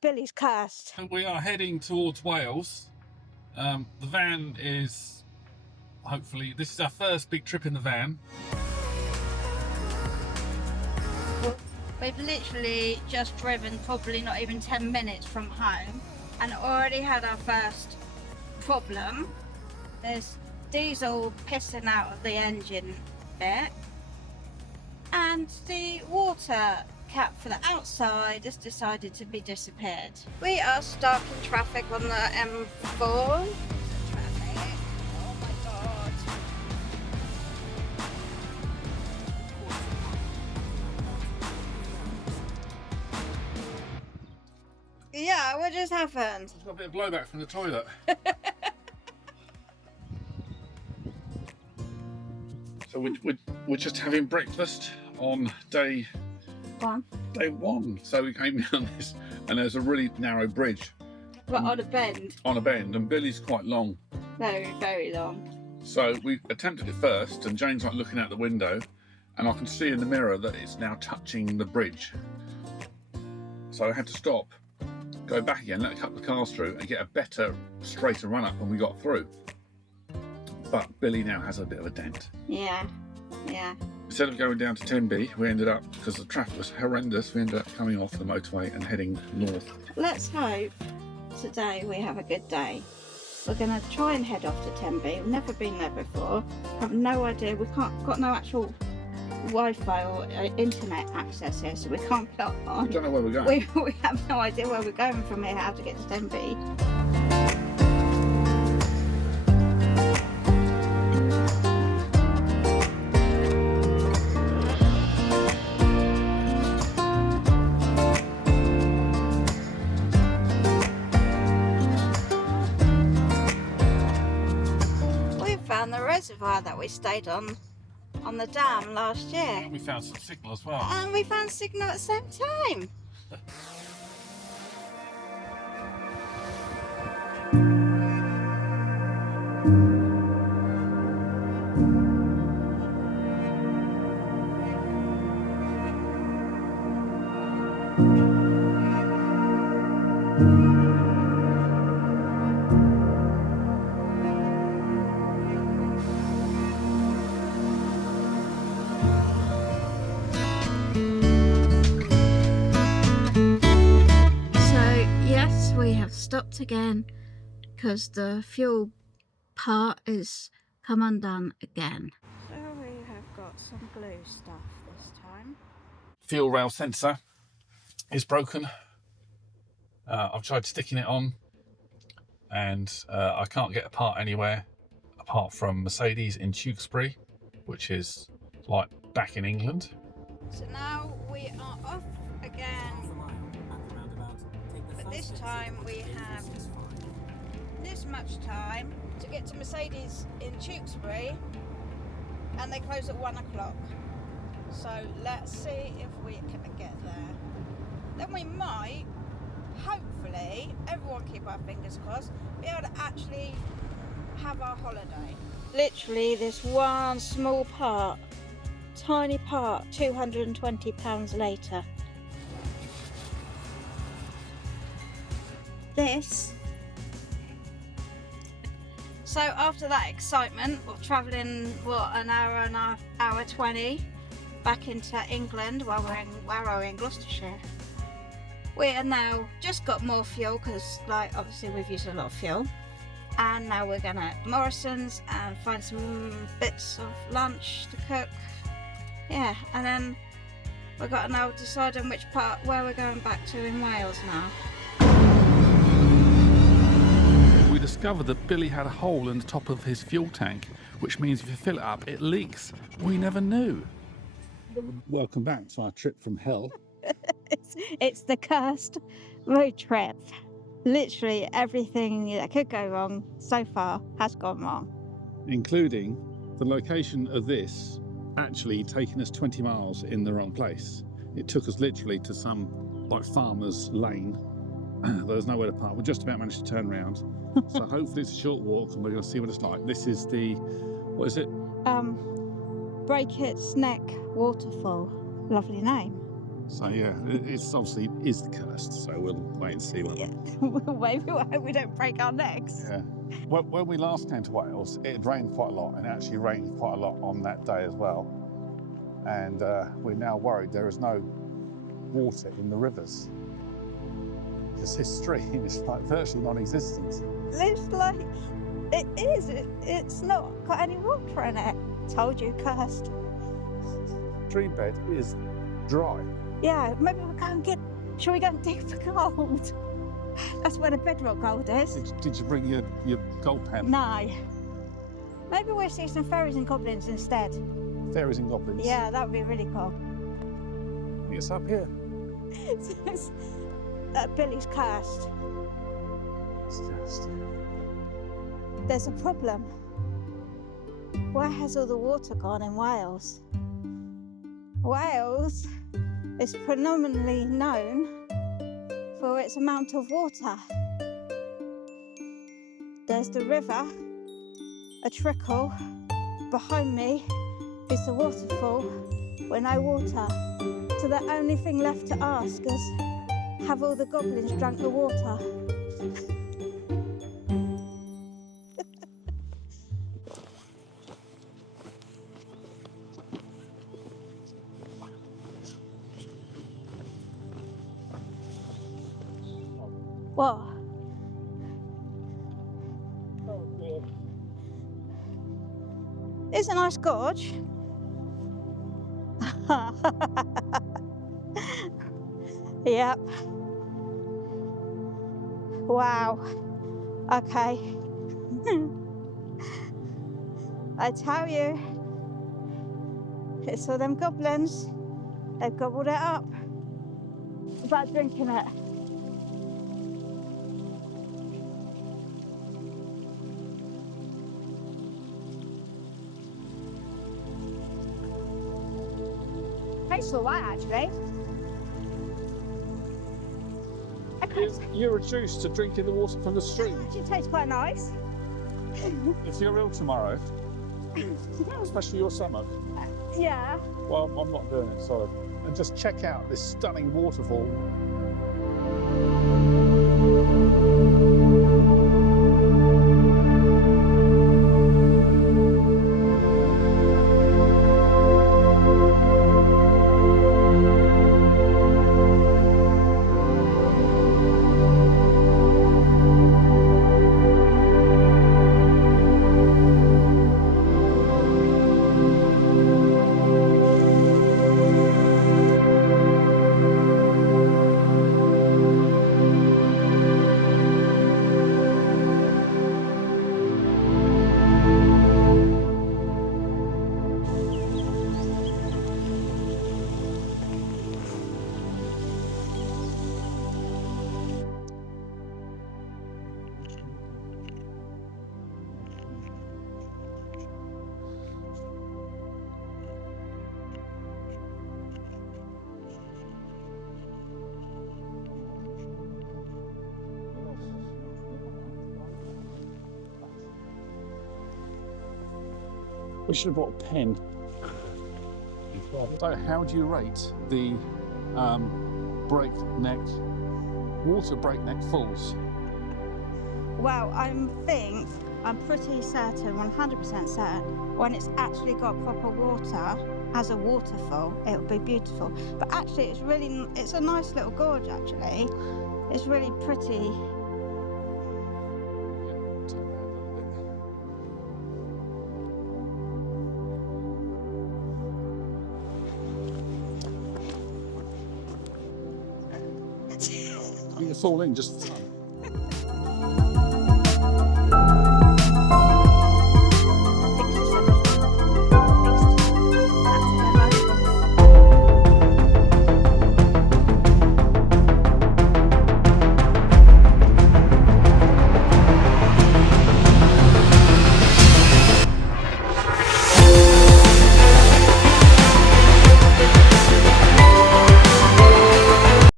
Billy's cursed. And we are heading towards Wales. The van is, hopefully, this is our first big trip in the van. We've literally just driven probably not even 10 minutes from home and already had our first problem. There's diesel pissing out of the engine bit, and the water cap for the outside has decided to be disappeared. We are stuck in traffic on the M4. Traffic, oh my god. Yeah, what just happened? It's got a bit of blowback from the toilet. So we're just having breakfast on day one. So we came down this, and there's a really narrow bridge. But on a bend. On a bend, and Billy's quite long. Very, very long. So we attempted it first, and Jane's like looking out the window, and I can see in the mirror that it's now touching the bridge. So I had to stop, go back again, let a couple of cars through, and get a better, straighter run up when we got through. But Billy now has a bit of a dent. Yeah. Instead of going down to Tenby, we ended up, because the traffic was horrendous, we ended up coming off the motorway and heading north. Let's hope today we have a good day. We're going to try and head off to Tenby. We've never been there before. Have no idea. We got no actual Wi-Fi or internet access here, so we can't plot on. We don't know where we're going. We have no idea where we're going from here, how to get to Tenby. The reservoir that we stayed on the dam last year. We found some signal as well. And we found signal at the same time. Stopped again because the fuel part is come undone again. So we have got some glue stuff this time. Fuel rail sensor is broken. I've tried sticking it on, and I can't get a part anywhere apart from Mercedes in Tewksbury, which is like back in England. So now we are off again. But this time we have this much time to get to Mercedes in Tewksbury, and they close at 1 o'clock. So let's see if we can get there. Then we might, hopefully, everyone keep our fingers crossed, be able to actually have our holiday. Literally this one small part, tiny part, £220 later. This. So after that excitement of travelling, an hour and a half, hour 20 back into England while we're in Gloucestershire, we are now just got more fuel because, like, obviously we've used a lot of fuel, and now we're gonna Morrison's and find some bits of lunch to cook. Yeah, and then we've got to now decide on where we're going back to in Wales now. We discovered that Billy had a hole in the top of his fuel tank, which means if you fill it up, it leaks. We never knew. Welcome back to our trip from hell. It's the cursed road trip. Literally everything that could go wrong so far has gone wrong. Including the location of this actually taking us 20 miles in the wrong place. It took us literally to some like farmer's lane. There was nowhere to park. We just about managed to turn around. So hopefully it's a short walk and we're going to see what it's like. This is the, what is it? Break Its Neck Waterfall. Lovely name. So yeah, it's obviously is cursed. So we'll wait and see whether. Maybe we hope we don't break our necks. Yeah. When we last came to Wales, it had rained quite a lot, and it actually rained quite a lot on that day as well. And we're now worried there is no water in the rivers. Because this stream is like virtually non-existent. It's like, it is. It's not got any water in it. Told you, cursed. Stream bed is dry. Yeah, maybe we'll go and shall we go and dig for gold? That's where the bedrock gold is. Did you bring your gold pen? No. Maybe we'll see some fairies and goblins instead. Fairies and goblins? Yeah, that would be really cool. It's up here. Billy's cursed. It's just... There's a problem. Where has all the water gone in Wales? Wales is predominantly known for its amount of water. There's the river, a trickle. Behind me is the waterfall with no water. So the only thing left to ask is, have all the goblins drunk the water? What? It's a nice gorge. Yep. Wow. Okay. I tell you, it's all them goblins. They've gobbled it up. About drinking it. Tastes all right, actually. You're reduced to drinking the water from the stream. It actually tastes quite nice. If you're ill tomorrow, especially your stomach, Yeah. well, I'm not doing it, sorry. And just check out this stunning waterfall. We should have brought a pen. So how do you rate the water breakneck falls? Well, I'm pretty certain, 100% certain, when it's actually got proper water as a waterfall, it will be beautiful. But actually, it's a nice little gorge. Actually, it's really pretty. You fall in just for fun.